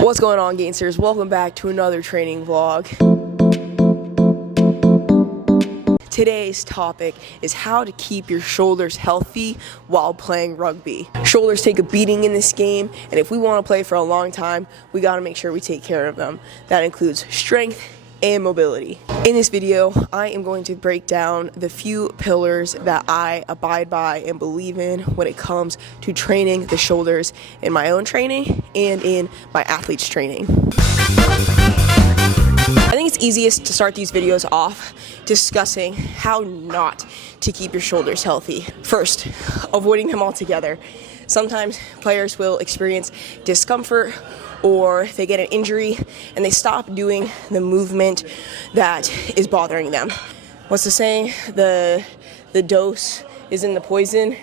What's going on, Gainsters? Welcome back to another training vlog. Today's topic is how to keep your shoulders healthy while playing rugby. Shoulders take a beating in this game, and if we want to play for a long time, we got to make sure we take care of them. That includes strength and mobility. In this video, I am going to break down the few pillars that I abide by and believe in when it comes to training the shoulders in my own training and in my athletes' training. I think it's easiest to start these videos off discussing how not to keep your shoulders healthy. First, avoiding them altogether. Sometimes players will experience discomfort or they get an injury and they stop doing the movement that is bothering them. What's the saying? The dose is in the poison.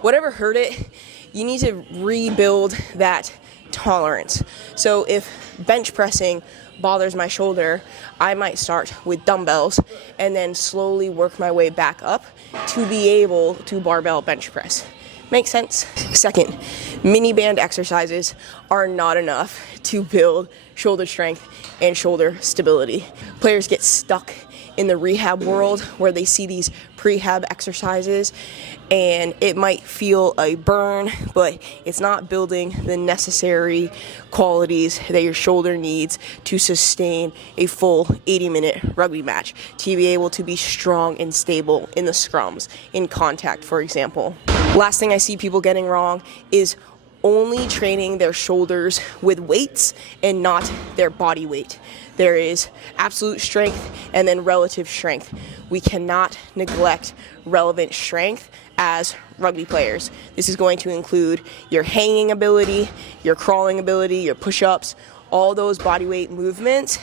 Whatever hurt it, you need to rebuild that tolerance. So if bench pressing bothers my shoulder, I might start with dumbbells and then slowly work my way back up to be able to barbell bench press. Makes sense? Second, mini band exercises are not enough to build shoulder strength and shoulder stability. Players get stuck in the rehab world where they see these prehab exercises and it might feel a burn, but it's not building the necessary qualities that your shoulder needs to sustain a full 80-minute rugby match, to be able to be strong and stable in the scrums, in contact, for example. Last thing I see people getting wrong is only training their shoulders with weights and not their body weight. There is absolute strength and then relative strength. We cannot neglect relevant strength as rugby players. This is going to include your hanging ability, your crawling ability, your push-ups. All those body weight movements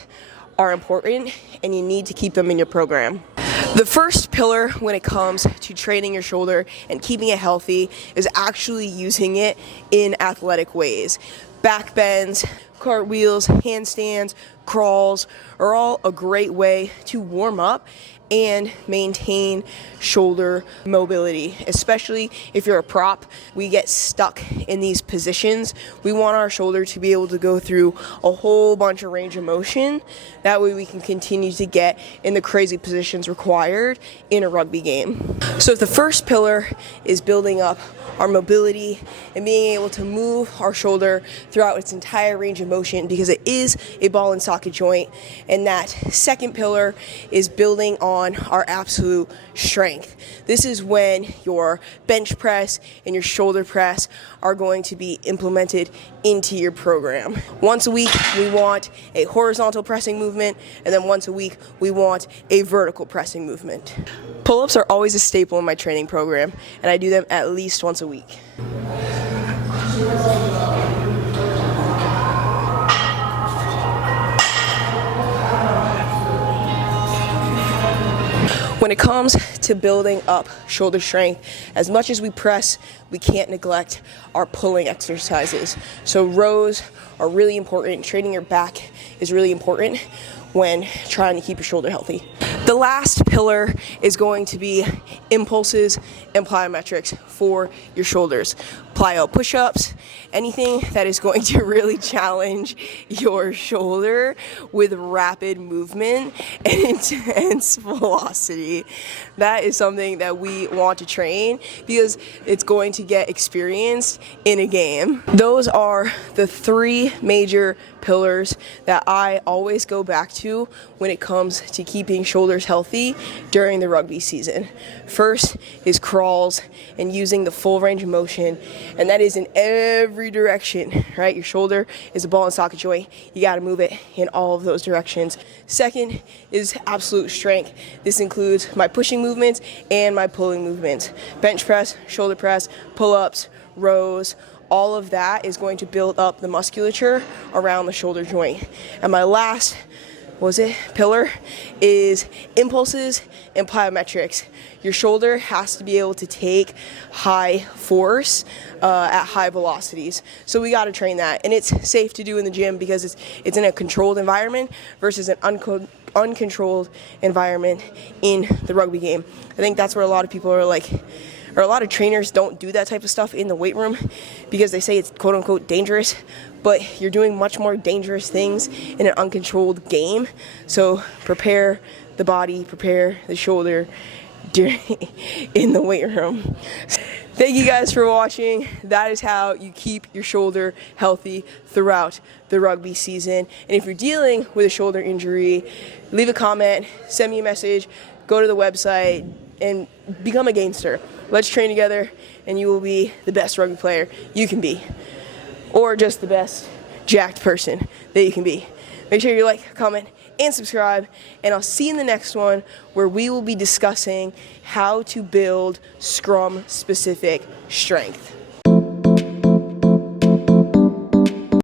are important and you need to keep them in your program. The first pillar when it comes to training your shoulder and keeping it healthy is actually using it in athletic ways. Back bends, cartwheels, handstands, crawls are all a great way to warm up and maintain shoulder mobility, especially if you're a prop. We get stuck in these positions. We want our shoulder to be able to go through a whole bunch of range of motion. That way we can continue to get in the crazy positions required in a rugby game. So if the first pillar is building up our mobility and being able to move our shoulder throughout its entire range of motion, because it is a ball and socket joint, and that second pillar is building on our absolute strength. This is when your bench press and your shoulder press are going to be implemented into your program. Once a week, we want a horizontal pressing movement, and then once a week, we want a vertical pressing movement. Pull-ups are always a staple in my training program, and I do them at least once a week. When it comes to building up shoulder strength, as much as we press, we can't neglect our pulling exercises. So rows are really important. Training your back is really important when trying to keep your shoulder healthy. The last pillar is going to be impulses and plyometrics for your shoulders. Plyo push-ups, anything that is going to really challenge your shoulder with rapid movement and intense velocity. That is something that we want to train because it's going to get experienced in a game. Those are the three major pillars that I always go back to when it comes to keeping shoulders healthy during the rugby season. First is crawls and using the full range of motion, and that is in every direction, right? Your shoulder is a ball and socket joint. You got to move it in all of those directions. Second is absolute strength. This includes my pushing movements and my pulling movements. Bench press, shoulder press, pull-ups, rows. All of that is going to build up the musculature around the shoulder joint. And my last pillar is impulses and plyometrics. Your shoulder has to be able to take high force at high velocities. So we got to train that. And it's safe to do in the gym because it's in a controlled environment versus an uncontrolled environment in the rugby game. I think that's where a lot of people are like, or a lot of trainers don't do that type of stuff in the weight room because they say it's quote unquote dangerous, but you're doing much more dangerous things in an uncontrolled game. So prepare the body, prepare the shoulder in the weight room. Thank you guys for watching. That is how you keep your shoulder healthy throughout the rugby season. And if you're dealing with a shoulder injury, leave a comment, send me a message, go to the website, and become a gamester. Let's train together, and you will be the best rugby player you can be. Or just the best jacked person that you can be. Make sure you like, comment, and subscribe, and I'll see you in the next one where we will be discussing how to build scrum-specific strength.